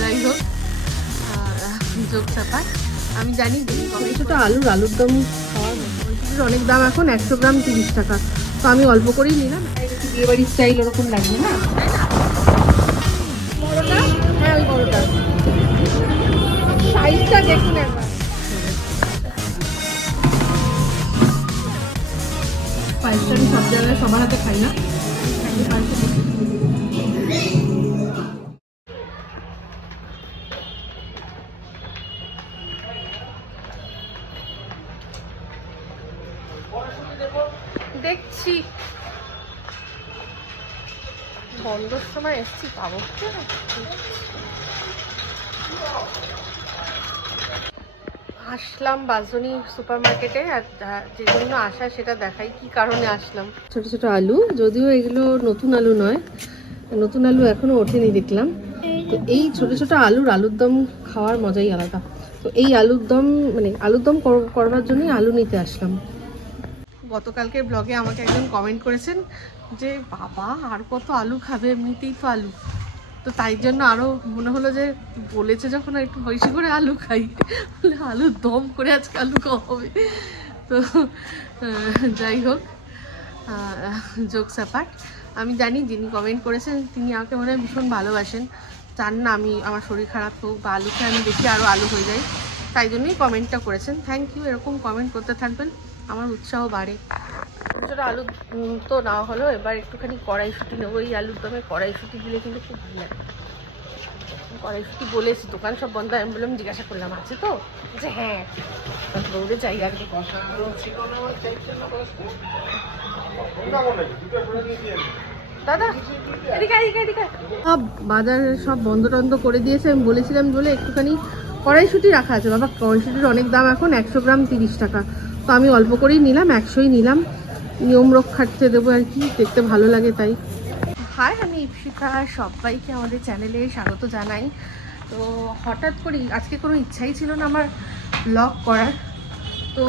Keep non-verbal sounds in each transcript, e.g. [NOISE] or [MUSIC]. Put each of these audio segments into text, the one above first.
যাই হোক যোগ ব্যাপার আমি জানি ছোটো আলুর আলুর দম অনেক দাম এখন, একশো গ্রাম তিরিশ টাকা। তো আমি অল্প করেই নিলাম। বিয়ে বাড়ির স্টাইল ওরকম লাগবে না? বড়টা? হ্যাঁ সাইজটা দেখুন একবার। আমি সব জায়গায়, সবার হাতে খাই না। দেখছি। বন্ধর সময় এসছি, পাবো আসলাম বাজনি সুপার মার্কেটে আর যে জন্য আসা সেটা দেখাই কি কারণে আসলাম। ছোট ছোট আলু, যদিও এগুলো নতুন আলু নয়, নতুন আলু এখনও ওঠেনি দেখলাম। তো এই ছোট ছোট আলুর আলুর দম খাওয়ার মজাই আলাদা। তো এই আলুর দম মানে আলুর দম করবার জন্যই আলু নিতে আসলাম। গতকালকের ব্লগে আমাকে একজন কমেন্ট করেছেন যে, বাবা, আর কত আলু খাবে? এমনিতেই তো আলু। তো তাই জন্য আরও মনে হলো যে, বলেছে যখন একটু বেশি করে আলু খাই, বলে আলু দম করে আজকে আলু খাওয়া হবে। তো যাই হোক জোক স্যাপার্ট আমি জানি যিনি কমেন্ট করেছেন, তিনি আমাকে মনে হয় ভীষণ ভালোবাসেন। চান না আমি, আমার শরীর খারাপ হোক বা আলু খেয়ে আমি বেশি আরও আলু হয়ে যাই তাই জন্যই কমেন্টটা করেছেন। থ্যাংক ইউ এরকম কমেন্ট করতে থাকবেন। আমার উৎসাহ বাড়ে। ছোটো আলু তো নেওয়া হলো এবার একটুখানি কড়াইশুটি নেব। এই আলুর দমে কড়াইশুটি দিলে কিন্তু খুব ভালো লাগে। কড়াইশুটি বলেছি, দোকান সব বন্ধ, আমি বললাম জিজ্ঞাসা করলাম, আছে তো? যে হ্যাঁ। দৌড়ে চাই আর কি। সব বন্ধ করে দিয়েছে। আমি বলেছিলাম বলে একটুখানি কড়াইশুটি রাখা আছে। বাবা, কড়াইশুটির অনেক দাম এখন, একশো গ্রাম তিরিশ টাকা। তো আমি অল্প করেই নিলাম, একশোই নিলাম। নিয়ম রক্ষার্থে দেবো আর কি, দেখতে ভালো লাগে তাই। হাই, আমি ইপসিতা সবাইকে আমাদের চ্যানেলে স্বাগত জানাই। তো হঠাৎ করেই, আজকে কোনো ইচ্ছাই ছিল না আমার ব্লগ করার। তো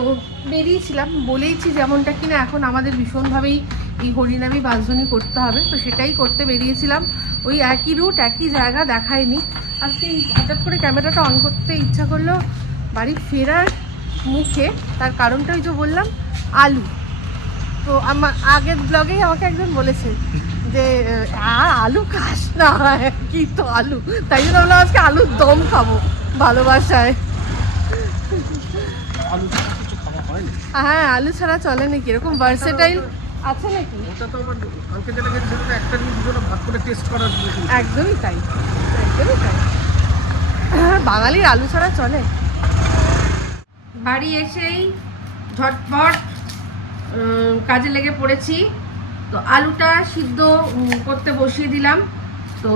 বেরিয়েছিলাম, বলেইছি যেমনটা কিনা এখন আমাদের ভীষণভাবেই এই হরিনামি বাঁশধনি করতে হবে। তো সেটাই করতে বেরিয়েছিলাম। ওই একই রুট একই জায়গা দেখায়নি। আজকে হঠাৎ করে ক্যামেরাটা অন করতে ইচ্ছা করল, বাড়ি ফেরার মুখে তার কারণটা ওই যে বললাম আলু। তো আমার আগের ব্লগেই আমাকে একজন বলেছে যে আলু খাস না কি তো আলু? তাই জন্য বললাম আজকে আলুর দম খাব ভালোবাসায়। হয় আলু ছাড়া চলে নাকি? এরকম ভার্সেটাইল আছে নাকি? ওটা তো আবার কালকে যেটা গেছে একটা নিয়ে দুজনে ভাগ করে টেস্ট করার একদমই তাই একদমই তাই। বাঙালির আলু ছাড়া চলে? বাড়ি এসেই ঝটপট কাজে লেগে পড়েছি। তো আলুটা সিদ্ধ করতে বসিয়ে দিলাম। তো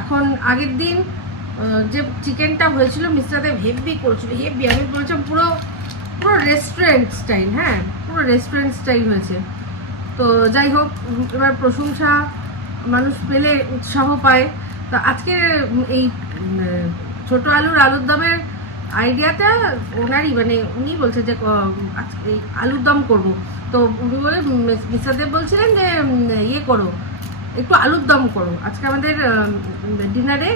এখন আগের দিন যে চিকেনটা হয়েছিল মিস্টারদেব হেভি করেছিল, হেভি। আমি বলছিলাম, পুরো পুরো রেস্টুরেন্ট স্টাইল হ্যাঁ পুরো রেস্টুরেন্ট স্টাইল হয়েছে। তো যাই হোক, এবার প্রশংসা মানুষ পেলে, উৎসাহ পায়। তো আজকে এই ছোট আলুর আলুর দমের আইডিয়াটা ওনারই মানে উনি বলছে যে এই আলুর দম করব। তো উনি বলে মিসাদেব বলছিলেন যে ইয়ে করো, একটু আলুর দম করো। আজকে আমাদের ডিনারে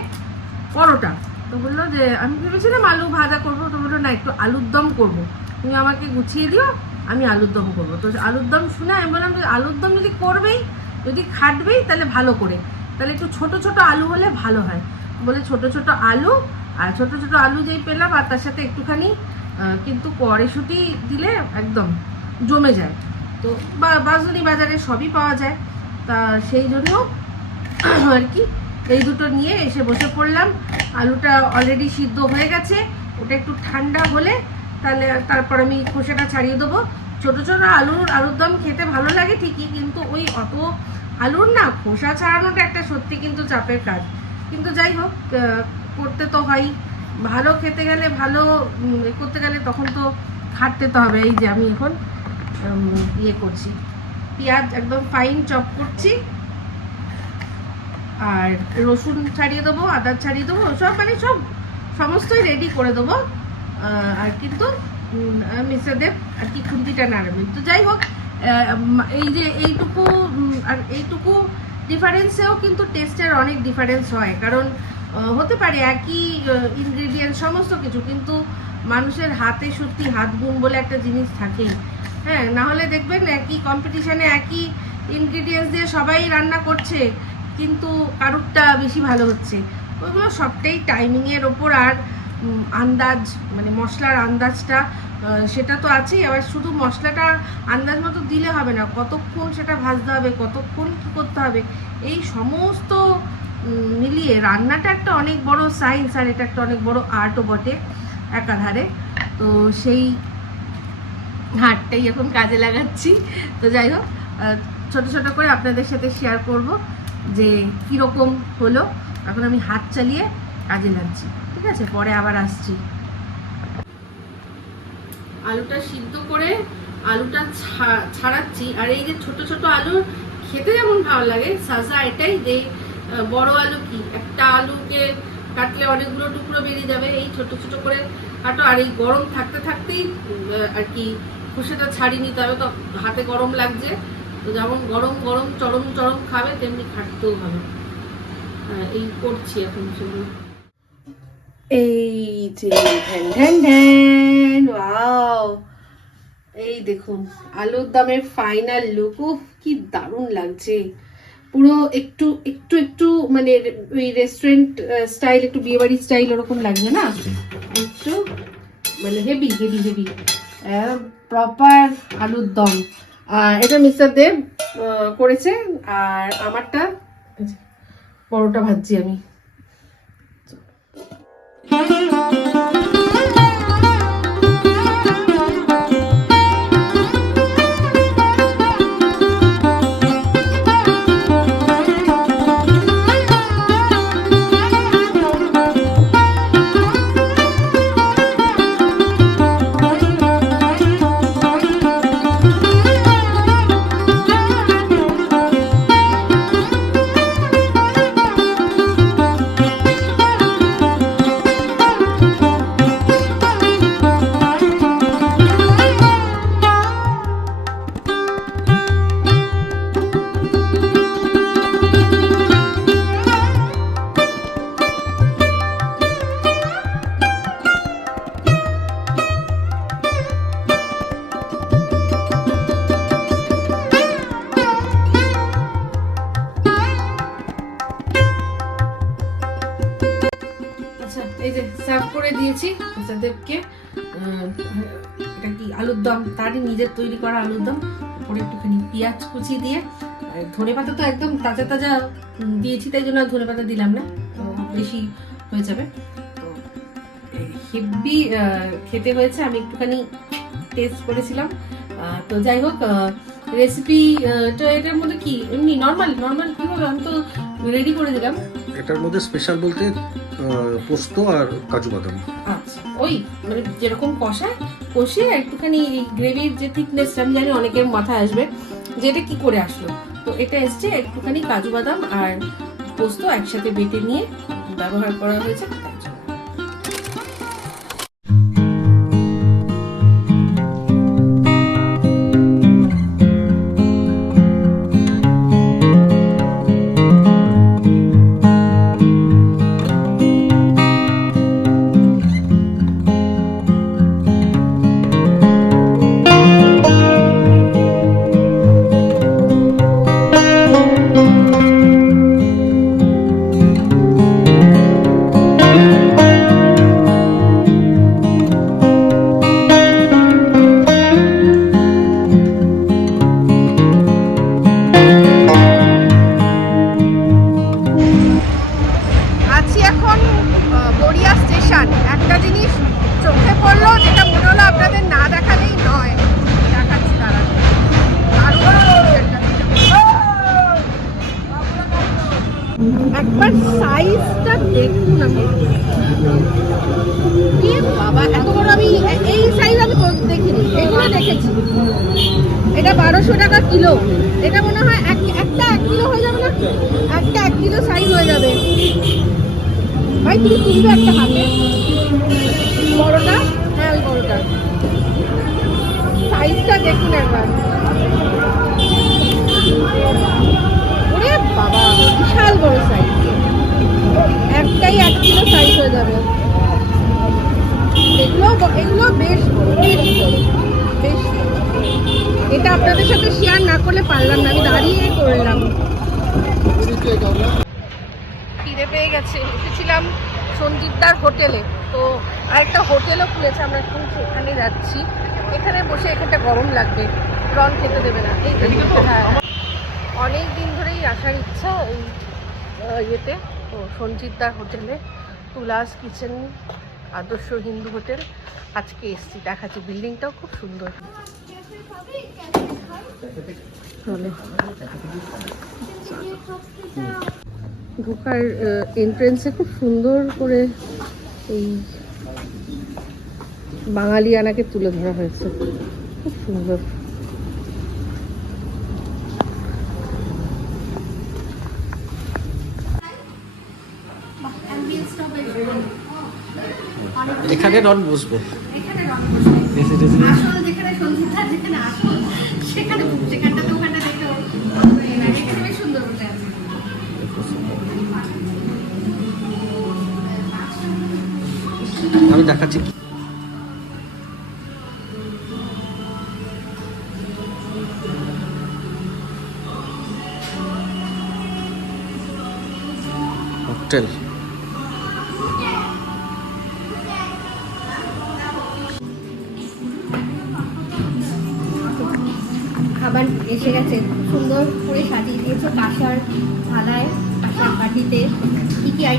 পরোটা। তো বলল যে, আমি ভেবেছিলাম আলু ভাজা করব। তো বলল, না, একটু আলুর দম করব। তুমি আমাকে গুছিয়ে দিও, আমি আলুর দম করব। তো আলুর দম শুনে আমি বললাম যে, আলুর দম যদি করবেই, যদি খাটবেই, তাহলে ভালো করে। তাহলে একটু ছোট ছোট আলু হলে ভালো হয়। বলে, ছোট ছোট আলু আর ছোট ছোট আলু যেই পেলাম, আর তার সাথে একটুখানি কিন্তু কড়াইশুঁটি দিলে একদম জমে যায়। তো বাজনি বাজারে সবই পাওয়া যায়। তা সেই জন্য [CLEARS THROAT] আর কি এই দুটো নিয়ে এসে বসে পড়লাম। আলুটা অলরেডি সিদ্ধ হয়ে গেছে। ওটা একটু ঠান্ডা হলে তাহলে তারপর আমি খোসাটা ছাড়িয়ে দেবো। ছোটো ছোটো আলুর আলুর দম খেতে ভালো লাগে ঠিকই, কিন্তু ওই অত আলুর না খোসা ছাড়ানোটা একটা সত্যি কিন্তু চাপের কাজ। কিন্তু যাই হোক করতে তো হয়। ভালো খেতে গেলে ভালো করতে গেলে তখন তো খাটতে তো হবে। এই যে আমি এখন ইয়ে করছি। পেঁয়াজ একদম ফাইন চপ করছি। আর রসুন ছাড়িয়ে দেবো আদা ছাড়িয়ে দেবো, সব মানে সব সমস্তই রেডি করে দেবো। আর কিন্তু মিস্টারদেব আর কি খুন্তিটা নাড়াবে। তো যাই হোক এই যে এইটুকু আর এইটুকু ডিফারেন্সেও কিন্তু টেস্টের অনেক ডিফারেন্স হয়। কারণ হতে পারে একই ইনগ্রেডিয়েন্ট সমস্ত কিছু, কিন্তু মানুষের হাতে সত্যি হাত গুণ বলে একটা জিনিস থাকে হ্যাঁ না হলে দেখবেন একই কম্পিটিশানে একই ইনগ্রিডিয়েন্টস দিয়ে সবাই রান্না করছে, কিন্তু কারুরটা বেশি ভালো হচ্ছে। ওইগুলো সবটাই টাইমিংয়ের ওপর আর আন্দাজ মানে মশলার আন্দাজটা সেটা তো আছেই। আবার শুধু মশলাটা আন্দাজ মতো দিলে হবে না, কতক্ষণ সেটা ভাজতে হবে, কতক্ষণ কী করতে হবে, এই সমস্ত মিলিয়ে রান্নাটা একটা অনেক বড় সায়েন্স আর এটা একটা অনেক বড় আর্টও বটে একাধারে। তো সেই হাটটাই এখন কাজে লাগাচ্ছি। তো যাই হোক ছোট ছোট করে আপনাদের সাথে শেয়ার করব যে কীরকম হলো। এখন আমি হাত চালিয়ে কাজে লাগছি। ঠিক আছে? পরে আবার আসছি। আলুটা সিদ্ধ করে আলুটা ছাড়াচ্ছি। আর এই যে ছোট ছোট আলু খেতে যেমন ভালো লাগে, সাজা এটাই যে বড় আলু কি? একটা আলুকে কাটলে অনেকগুলো টুকরো বেরিয়ে যাবে, এই ছোট ছোট করে কাটো। আর এই গরম থাকতে থাকতেই আর কি, খোসাটা ছাড়িয়ে নিতে হবে তো হাতে গরম লাগছে। তো যেমন গরম গরম চরম চরম খাবে, তেমনি খাটতেও হবে। এই করছি এখন সেগুলো এই যে, ঢ্যান ঢ্যান ঢ্যান, ওয়াও। এই দেখুন, আলুর দামের ফাইনাল লুক কি দারুণ লাগছে। পুরো একটু একটু একটু মানে ওই রেস্টুরেন্ট স্টাইল একটু বিয়েবাড়ি স্টাইল ওরকম লাগবে না? একটু মানে হেভি হেভি হেভি প্রপার আলুর দম। আর এটা মিস্টার দেব করেছে। আর আমারটা পরোটা ভাজছি আমি। উপরে একটুখানি পেঁয়াজ কুচি দিয়ে। ধনে পাতা তো একদম তাজা তাজা দিয়েছি, তাই জন্য ধনে পাতা দিলাম না। তো বেশি হয়ে যাবে। তো হেভি খেতে হয়েছে। আমি একটুখানি টেস্ট করেছিলাম। তো যাই হোক রেসিপি তো এটার মধ্যে কি? এমনি নর্মাল নর্মাল কীভাবে আমি তো রেডি করে দিলাম। এটার মধ্যে স্পেশাল বলতে পোস্ত আর কাজু বাদাম। আচ্ছা ওই মানে যেরকম কষা কষিয়ে একটুখানি গ্রেভির যে থিকনেসটা আমি জানি অনেকের মাথায় আসবে যে এটা কি করে আসলো। তো এটা এসছে একটুখানি কাজু বাদাম আর পোস্ত একসাথে বেটে নিয়ে ব্যবহার করা হয়েছে। সাইজটা দেখুন একবার। ওরে বাবা বিশাল বড় সাইজ একটাই এক কিলো সাইজ হয়ে যাবে। এগুলো এগুলো বেশ বড়, বেশ এটা আপনাদের সাথে শেয়ার না করলে পারলাম না আমি দাঁড়িয়ে করলাম। খিদে পেয়ে গেছে। এসেছিলাম সঞ্জীবদার হোটেলে। তো আরেকটা হোটেলও খুলেছে আমরা এখন সেখানে যাচ্ছি। এখানে বসে এখানটা গরম লাগবে। রন খেতে দেবে না। এই হ্যাঁ। অনেক দিন ধরেই আসার ইচ্ছা এই ইয়েতে তো সঞ্জিতদার হোটেলে তুলাস কিচেন আদর্শ হিন্দু হোটেল। আজকে এসছি দেখাচ্ছি। বিল্ডিংটাও খুব সুন্দর। ঢোকার এন্ট্রেন্সে খুব সুন্দর করে এই বাঙালিয়ানাকে তুলে ধরা হয়েছে। খুব সুন্দর। এখানে রন বসবে। আমি যেখানে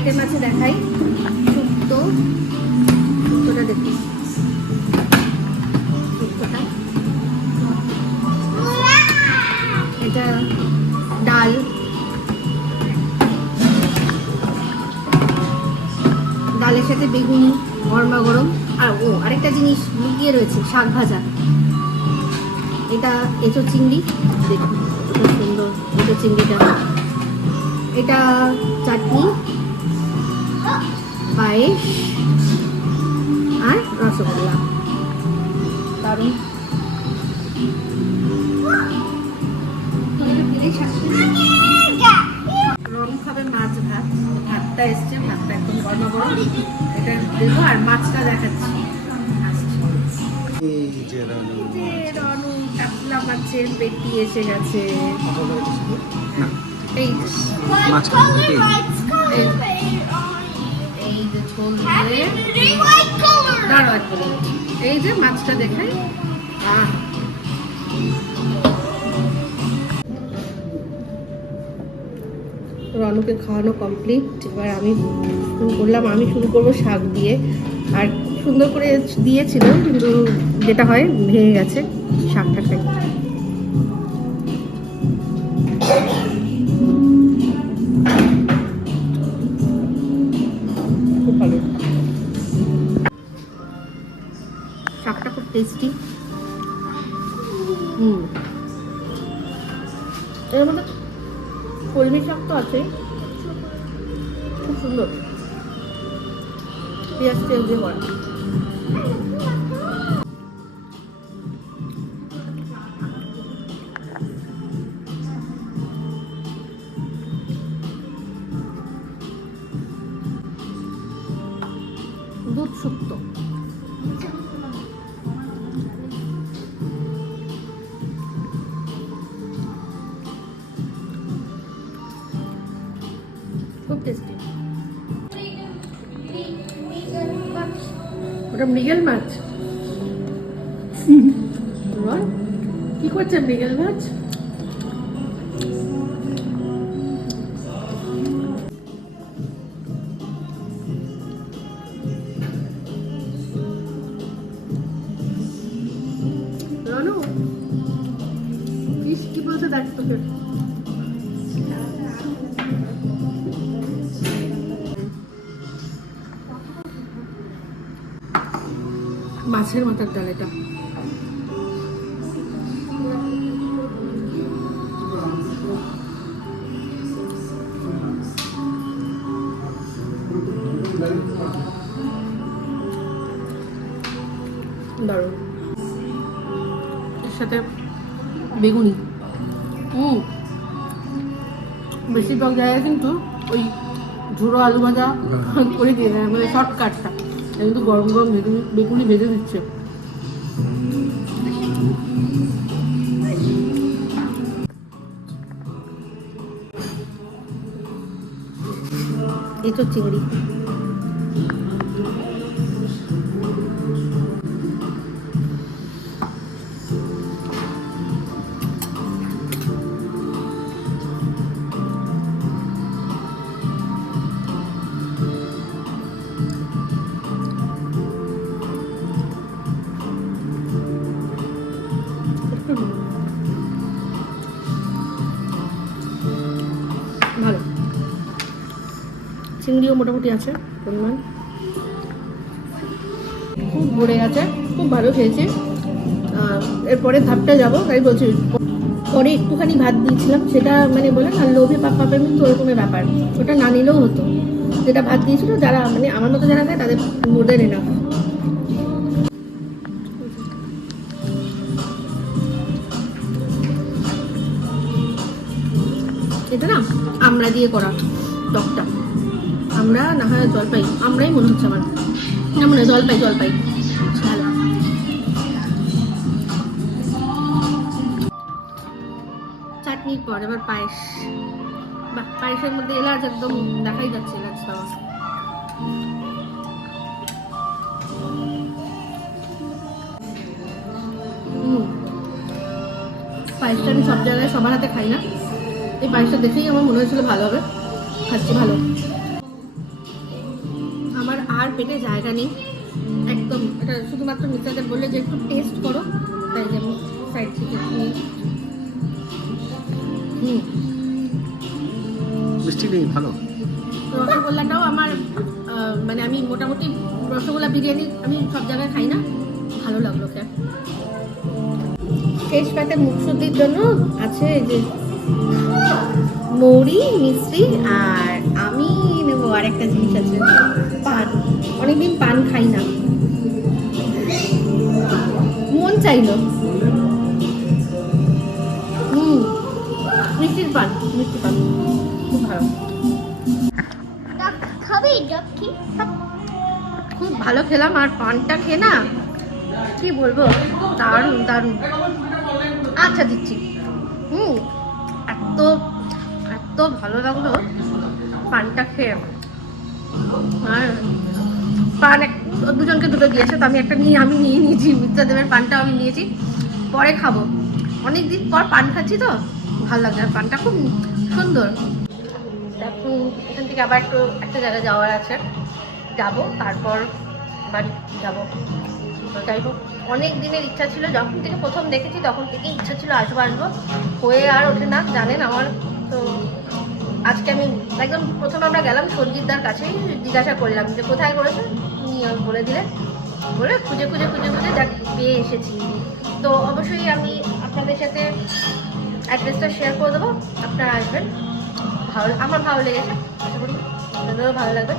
আইটেম আছে দেখাই। শুক্তো শুক্তোটা দেখি শুক্তোটা এটা ডাল। ডালের সাথে বেগুনি, গরমা গরম। আর ও, আরেকটা জিনিস লুকিয়ে রয়েছে, শাক ভাজা। এটা এঁচো চিংড়ি। দেখুন সুন্দর এঁচো চিংড়িটা। এটা চাটনি। পায়েস আর রসগোল্লা। দারুণ। রং খাবে মাছ ভাত। ভাতটা এসছে ভাতটা একদম গরম গরম এটা দেবো আর মাছটা দেখাচ্ছি। মাছের। পেটি এসে গেছে। এই যে, ঝোল দিয়ে। এই যে মাছটা দেখাই আহ। রনুকে খাওয়ানো কমপ্লিট এবার আমি শুরু করলাম। আমি শুরু করব শাক দিয়ে। আর খুব সুন্দর করে দিয়েছিল কিন্তু যেটা হয় ভেঙে গেছে শাকটা খাই। টেস্টি ওটা মৃগেল মাছ কি করছে মৃগেল মাছ মাছের মাথার ডাল এটা। দারুণ। এর সাথে বেগুনি। হুম বেশিরভাগ জায়গায় কিন্তু ওই ঝুড়ো আলু ভাজা করে দিয়ে দেয় মানে শর্টকাটটা কিন্তু গরম গরম বেগুনি বেগুনি ভেজে দিচ্ছে এই তো চিংড়ি মোটামুটি আছে পরিমাণ। খুব ভরে গেছে খুব ভালো খেয়েছি। এরপরে ধাপটা যাব, তাই বলছি, পরে একটুখানি ভাত দিয়েছিলাম, সেটা মানে বলে না, লোভে পাপ পাপের মতো ওরকমের ব্যাপার। ওটা না নিলেও হতো। যেটা ভাত দিয়েছিল, যারা মানে আমার মতো যারা খায়, তাদের মোদের এনাফ এটা না, আমরা দিয়ে করা টকটা। আমরা না হয় জলপাই আমরাই মনে হচ্ছে আমার। না মনে জলপাই জলপাই চাটনির পর এবার পায়েস। বাহ, পায়েসের মধ্যে এলাচ একদম দেখাই যাচ্ছে, এলাচ দেওয়া পায়েসটা আমি সব জায়গায় সবার হাতে খাই না। এই পায়েসটা দেখেই আমার মনে হয়েছিল ভালো হবে। খাচ্ছি ভালো। আর পেটে জায়গা নেই। একদম এটা শুধুমাত্র মিস্টারদের বললে যে একটু টেস্ট করো। তাই যে আমি সাইড থেকে হুম। মিষ্টি নেই ভালো। রসগোল্লাটাও আমার মানে আমি মোটামুটি রসগোল্লা বিরিয়ানি আমি সব জায়গায় খাই না। ভালো লাগল খেয়ে শেষ পাতে মুখশুদ্ধির জন্য আছে যে মৌরি মিষ্টি আর আমি নেব আর একটা জিনিস আছে পান। অনেকদিন পান খাই না। মন চাইলো। হুম মিষ্টির পান মিষ্টি পান। খুব ভালো। খাবি? খুব ভালো খেলাম আর পানটা খেয়ে না কি বলব? দারুণ দারুণ। আচ্ছা দিচ্ছি। হুম এত এত ভালো লাগল পানটা খেয়ে। আর পান এক দুজনকে দুটো দিয়েছে, তো আমি একটা নিয়ে আমি নিয়ে নিয়েছি, মিত্রদেবের পানটাও আমি নিয়েছি। পরে খাব। অনেক দিন পর পান খাচ্ছি তো। ভালো লাগছে আর পানটা খুব সুন্দর। এখন এখান থেকে আবার একটু একটা জায়গায় যাওয়ার আছে। যাব, তারপর বাড়ি যাব। যাই হোক, অনেক দিনের ইচ্ছা ছিল, যখন থেকে প্রথম দেখেছি, তখন থেকে ইচ্ছা ছিল আসব আসব হয়ে আর ওঠে না, জানেন আমার, তো আজকে আমি একদম প্রথমে আমরা গেলাম সঞ্জিতদার কাছেই, জিজ্ঞাসা করলাম যে কোথায় করেছে? উনি বলে দিলেন, বলে খুঁজে খুঁজে খুঁজে খুঁজে দেখ, পেয়ে এসেছি। তো অবশ্যই আমি আপনাদের সাথে অ্যাড্রেসটা শেয়ার করে দেবো, আপনারা আসবেন। ভালো, আমার ভালো লেগেছে, আশা করি আপনাদেরও ভালো লাগবে।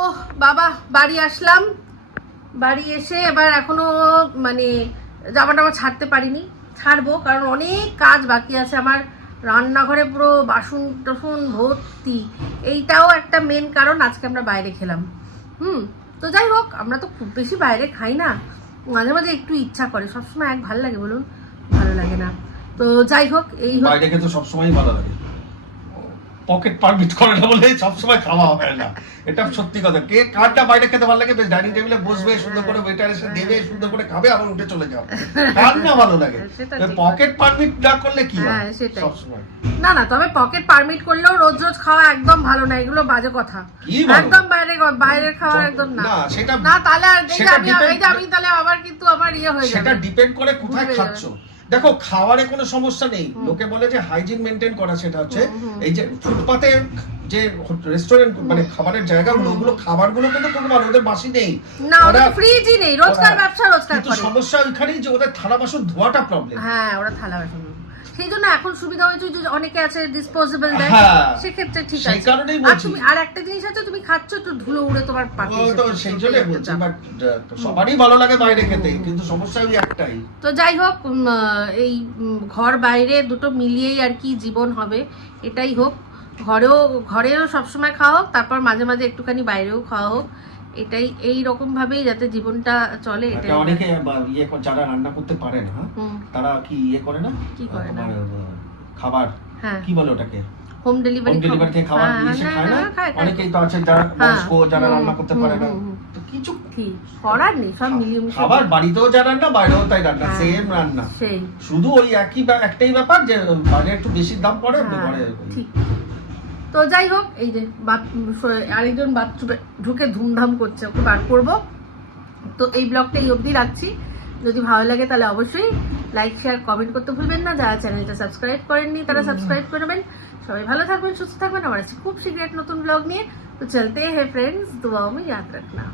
ওহ, বাবা, বাড়ি আসলাম। বাড়ি এসে এবার এখনও মানে জামা টামা ছাড়তে পারিনি। ছাড়বো, কারণ অনেক কাজ বাকি আছে আমার। রান্নাঘরে পুরো বাসন টাসন ভর্তি। এইটাও একটা মেন কারণ, আজকে আমরা বাইরে খেলাম। হুম, তো যাই হোক, আমরা তো খুব বেশি বাইরে খাই না। মাঝে মাঝে একটু ইচ্ছা করে, সবসময় এক ভালো লাগে বলুন, ভালো লাগে না। তো যাই হোক, এই বাইরে খেতে সবসময় ভালো লাগে। পকেট পারমিট করে না বলে সবসময় খাওয়া হবে না। এটা সত্যি কথা। কে কারটা বাইরে খেতে ভালো লাগে বেশ ডাইনিং টেবিলে বসবে সুন্দর করে ওয়েটার এসে দেবে সুন্দর করে খাবে আবার উঠে চলে যাও কার না ভালো লাগে। [LAUGHS] পকেট পারমিট না করলে কি হয়? হ্যাঁ। সবসময়। না না তবে পকেট পারমিট করলেও রোজ রোজ খাওয়া একদম ভালো না এগুলো বাজে কথা। একদম বাইরে বাইরের খাওয়া একদম না। না, সেটা না তাহলে আর আমি আমি তাহলে আবার কিন্তু আমার ইয়ে হয়ে সেটা ডিপেন্ড করে কোথায় খাচ্ছ। দেখো খাওয়ারে কোনো সমস্যা নেই। লোকে বলে যে হাইজিন মেনটেন করা সেটা হচ্ছে এই যে ফুটপাতে যে রেস্টুরেন্ট মানে খাবারের জায়গাগুলো ওগুলো খাবারগুলো কিন্তু ভালো ওদের বাসি নেই। না ওরা- ফ্রিজই নেই রোজকার ব্যবসা রোজকার কিন্তু সমস্যা ওইখানেই যে ওদের থালা বাসন ধোয়াটা প্রবলেম হ্যাঁ ওরা থালা বাসন সেই জন্য এখন সুবিধা হয়েছে যে অনেকে আছে ডিসপোজেবল দেয় হ্যাঁ। সেক্ষেত্রে ঠিক সেই আছে। কারণেই আর বলছি। তুমি আর একটা জিনিস আছে তুমি খাচ্ছ তো ধুলো উড়ে তোমার পাতে তো সেই জন্যই বলছি বাট সবারই ভালো লাগে বাইরে খেতে কিন্তু সমস্যা ওই একটাই। তো যাই হোক এই ঘর বাইরে দুটো মিলিয়েই আর কি জীবন হবে এটাই হোক। ঘরেও ঘরেও সবসময় খাওয়া হোক তারপর মাঝে মাঝে একটুখানি বাইরেও খাওয়া হোক। এটাই এই রকম ভাবেই যাতে জীবনটা চলে এটা অনেকে ইয়ে করে- যারা রান্না করতে পারে না তারা কি ইয়ে করে না? কি করে না? খাবার? হ্যাঁ। কি বলে ওটাকে? হোম ডেলিভারি হোম ডেলিভারি থেকে খাবার নিয়ে এসে খায় না অনেকেই তো আছে যারা বয়স্ক যারা রান্না করতে পারে না। তো কিছু কি? করার নেই সব মিলিয়ে মিশিয়ে খাবার বাড়িতেও যা রান্না বাইরেও তাই রান্না হ্যাঁ। সেম রান্না। সেই। শুধু ওই একই একটাই ব্যাপার যে বাইরে একটু বেশি দাম পড়ে হ্যাঁ, ঘরে ঠিক। তো যাই হোক এই যে আরেকজন বাথরুমে ঢুকে ধুমধাম করছে ওকে বার করব। তো এই ব্লগটা এই অবধি রাখছি। যদি ভালো লাগে তাহলে অবশ্যই লাইক শেয়ার কমেন্ট করতে ভুলবেন না। যারা চ্যানেলটা সাবস্ক্রাইব করেননি তারা সাবস্ক্রাইব করবেন সবাই ভালো থাকবেন সুস্থ থাকবেন। আমার আছে খুব শীঘ্র নতুন ব্লগ নিয়ে। তো চলতে হ্যাঁ ফ্রেন্ডস দুয়াও আমি ইয়াদ রাখলাম।